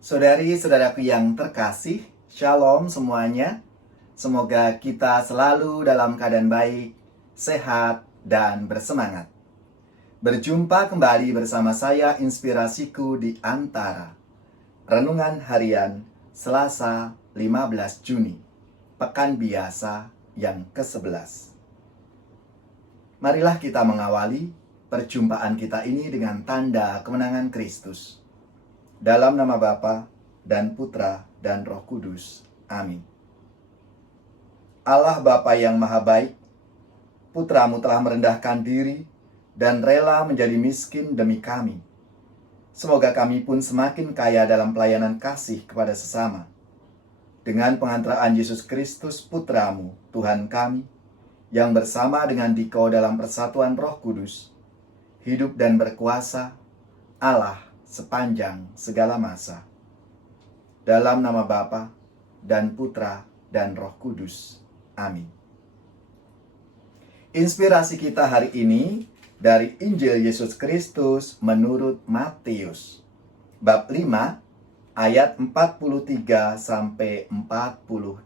Saudari-saudaraku yang terkasih, Shalom semuanya. Semoga kita selalu dalam keadaan baik, sehat, dan bersemangat. Berjumpa kembali bersama saya Inspirasiku di Antara. Renungan Harian Selasa 15 Juni, Pekan Biasa yang ke-11. Marilah kita mengawali perjumpaan kita ini dengan tanda kemenangan Kristus. Dalam nama Bapa dan Putra dan Roh Kudus. Amin. Allah Bapa yang Maha Baik, Putramu telah merendahkan diri dan rela menjadi miskin demi kami. Semoga kami pun semakin kaya dalam pelayanan kasih kepada sesama. Dengan pengantaraan Yesus Kristus Putramu, Tuhan kami, yang bersama dengan Dikau dalam persatuan Roh Kudus, hidup dan berkuasa, Allah sepanjang segala masa. Dalam nama Bapa dan Putra dan Roh Kudus. Amin. Inspirasi kita hari ini dari Injil Yesus Kristus menurut Matius. Bab 5 ayat 43 sampai 48.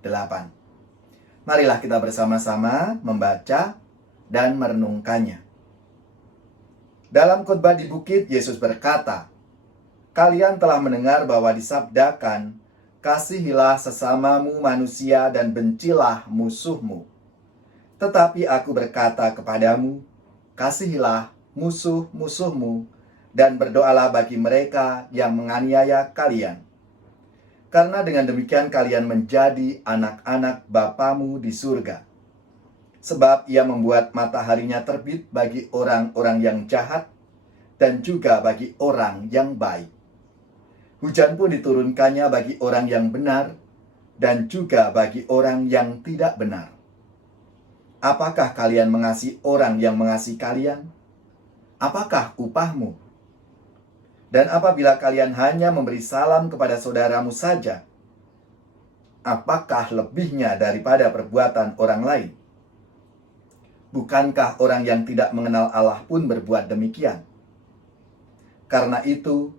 Marilah kita bersama-sama membaca dan merenungkannya. Dalam khotbah di bukit, Yesus berkata, "Kalian telah mendengar bahwa disabdakan, kasihilah sesamamu manusia dan bencilah musuhmu. Tetapi aku berkata kepadamu, kasihilah musuh-musuhmu dan berdoalah bagi mereka yang menganiaya kalian. Karena dengan demikian kalian menjadi anak-anak Bapamu di surga. Sebab ia membuat mataharinya terbit bagi orang-orang yang jahat dan juga bagi orang yang baik. Hujan pun diturunkannya bagi orang yang benar dan juga bagi orang yang tidak benar. Apakah kalian mengasihi orang yang mengasihi kalian? Apakah upahmu? Dan apabila kalian hanya memberi salam kepada saudaramu saja, apakah lebihnya daripada perbuatan orang lain? Bukankah orang yang tidak mengenal Allah pun berbuat demikian? Karena itu,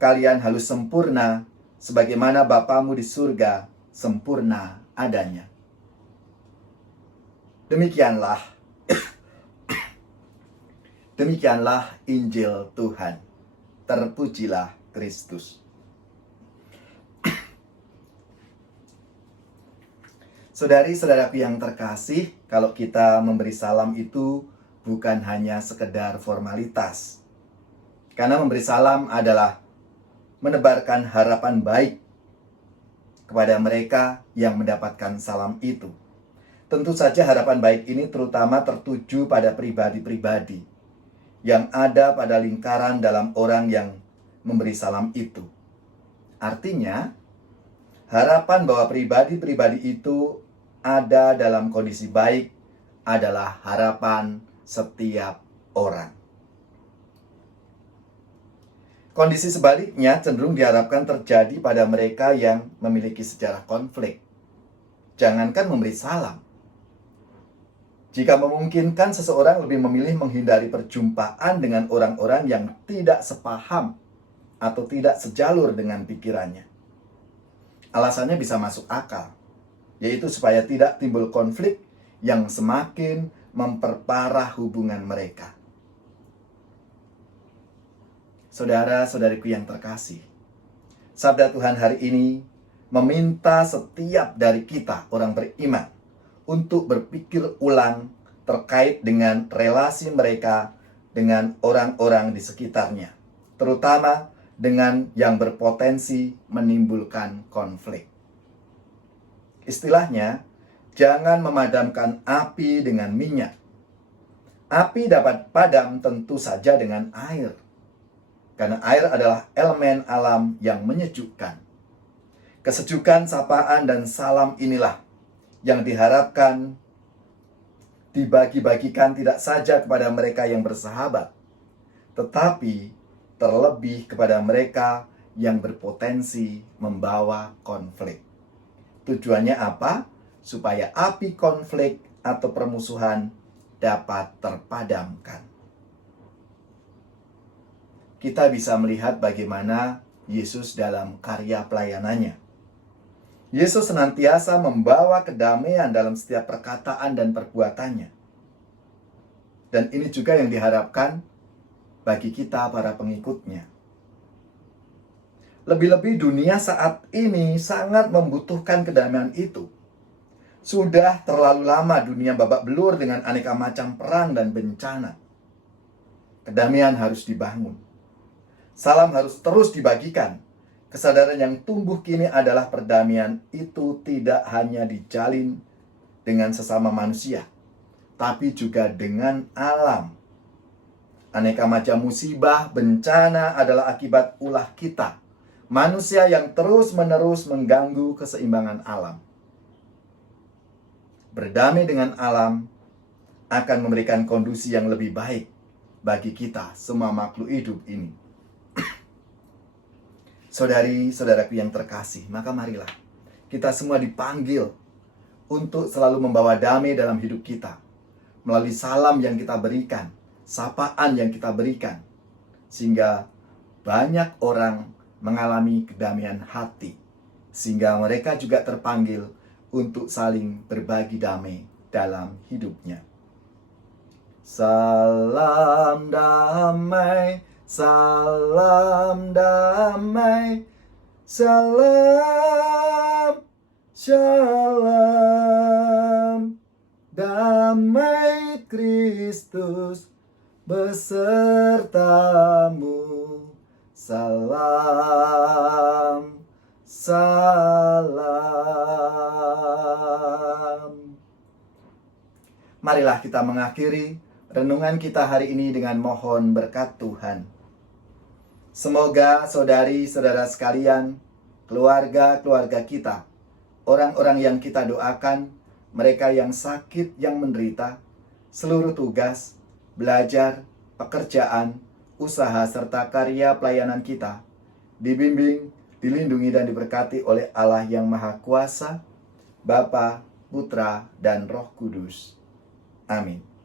kalian harus sempurna, sebagaimana Bapamu di surga sempurna adanya." Demikianlah Injil Tuhan. Terpujilah Kristus. Saudari-saudaraku yang terkasih, kalau kita memberi salam itu bukan hanya sekedar formalitas. Karena memberi salam adalah menebarkan harapan baik kepada mereka yang mendapatkan salam itu. Tentu saja harapan baik ini terutama tertuju pada pribadi-pribadi yang ada pada lingkaran dalam orang yang memberi salam itu. Artinya, harapan bahwa pribadi-pribadi itu ada dalam kondisi baik adalah harapan setiap orang. Kondisi sebaliknya cenderung diharapkan terjadi pada mereka yang memiliki sejarah konflik. Jangankan memberi salam. Jika memungkinkan, seseorang lebih memilih menghindari perjumpaan dengan orang-orang yang tidak sepaham atau tidak sejalur dengan pikirannya. Alasannya bisa masuk akal, yaitu supaya tidak timbul konflik yang semakin memperparah hubungan mereka. Saudara-saudariku yang terkasih, sabda Tuhan hari ini meminta setiap dari kita orang beriman untuk berpikir ulang terkait dengan relasi mereka dengan orang-orang di sekitarnya, terutama dengan yang berpotensi menimbulkan konflik. Istilahnya, jangan memadamkan api dengan minyak. Api dapat padam tentu saja dengan air, karena air adalah elemen alam yang menyejukkan. Kesejukan, sapaan, dan salam inilah yang diharapkan dibagi-bagikan tidak saja kepada mereka yang bersahabat, tetapi terlebih kepada mereka yang berpotensi membawa konflik. Tujuannya apa? Supaya api konflik atau permusuhan dapat terpadamkan. Kita bisa melihat bagaimana Yesus dalam karya pelayanannya. Yesus senantiasa membawa kedamaian dalam setiap perkataan dan perbuatannya. Dan ini juga yang diharapkan bagi kita para pengikutnya. Lebih-lebih dunia saat ini sangat membutuhkan kedamaian itu. Sudah terlalu lama dunia babak belur dengan aneka macam perang dan bencana. Kedamaian harus dibangun. Salam harus terus dibagikan. Kesadaran yang tumbuh kini adalah perdamaian itu tidak hanya dijalin dengan sesama manusia, tapi juga dengan alam. Aneka macam musibah, bencana adalah akibat ulah kita, manusia yang terus-menerus mengganggu keseimbangan alam. Berdamai dengan alam akan memberikan kondisi yang lebih baik bagi kita, semua makhluk hidup ini. Saudari-saudaraku yang terkasih, maka marilah kita semua dipanggil untuk selalu membawa damai dalam hidup kita, melalui salam yang kita berikan, sapaan yang kita berikan, sehingga banyak orang mengalami kedamaian hati, sehingga mereka juga terpanggil untuk saling berbagi damai dalam hidupnya. Salam damai, salam damai, salam, shalom. Damai Kristus besertamu. Salam, salam. Marilah kita mengakhiri renungan kita hari ini dengan mohon berkat Tuhan. Semoga saudari-saudara sekalian, keluarga-keluarga kita, orang-orang yang kita doakan, mereka yang sakit, yang menderita, seluruh tugas, belajar, pekerjaan, usaha, serta karya pelayanan kita, dibimbing, dilindungi, dan diberkati oleh Allah yang Maha Kuasa, Bapa, Putra, dan Roh Kudus. Amin.